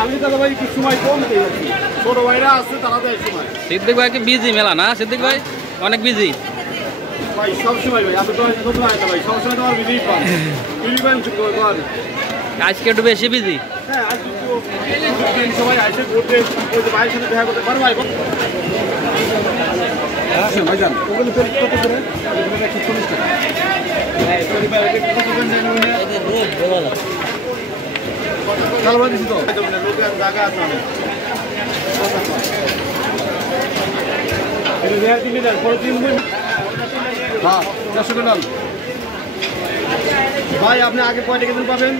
আমি দাদা ভাই একটু সময় কম দিয়েছি, ছোট ভাইরা আছে তারা দেয় সময়। সিদ্দিক ভাই কি বিজি মেলা না? সিদ্দিক ভাই অনেক বিজি ভাই, সবসময় ভাই। আমি তো নতুন আইতা ভাই, সবসময় তোমার বিজি পান, বিজি পান কর। আজকে একটু বেশি বিজি। হ্যাঁ, আজকে একটু সবাই আসে ঘুরতে, ওই যে ভাইয়ের সাথে দেখা করতে পারো ভাই। আচ্ছা ভাইজান, ওগুলো কত করে? 140 টাকা। হ্যাঁ, চালবা দিছি তো লোকের জায়গা আছে অনেক। হ্যাঁ, 400 টাকা। ভাই আপনি আগে কয়টা কেজি পাবেন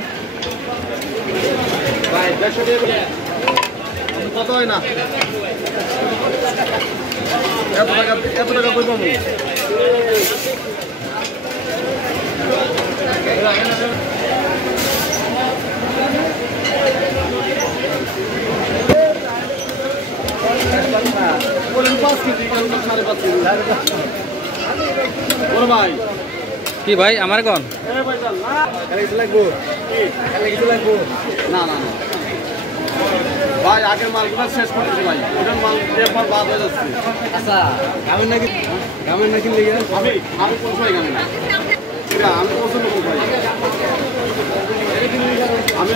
ভাই? 150 টাকা। কত হয় না? এত টাকা কই পাবো? বলেন 5 কেজি, 5.5 কেজি। বড় ভাই কি ভাই আমার কোন না না না ভাই, আগের মালগুলো শেষ করেছি ভাই, ওটার মাল এরপর বাদ হয়ে যাচ্ছে। আচ্ছা, গামের নাকি লেগে আমি কোন সময় গামে না, আমি পছন্দ করি ভাই। আমি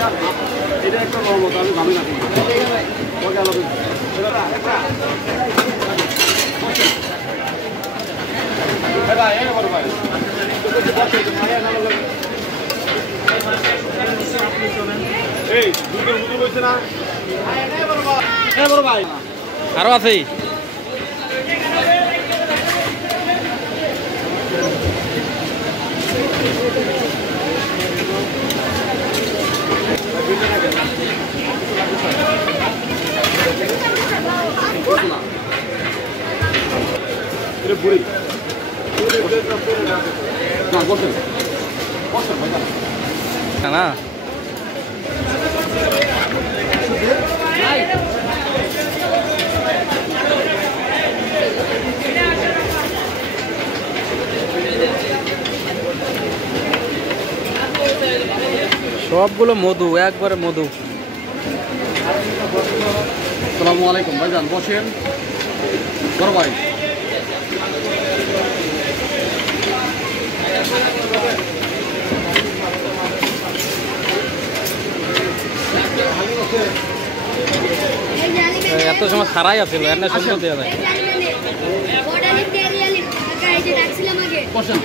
এটা একটা রহমত, আমি গামে না ওকে আলাদা। ভাই বড় ভাই এই দুটো বুঝতে বলছে না? বড় ভাই আরো আছে। বুড়ি না সবগুলো মধু, একবারে মধু। আসসালামু আলাইকুম ভাইজান, বসেন। বড় ভাই এত সময় সারাই আছে, এনে সুন্দর দেওয়া যায়। বসেন।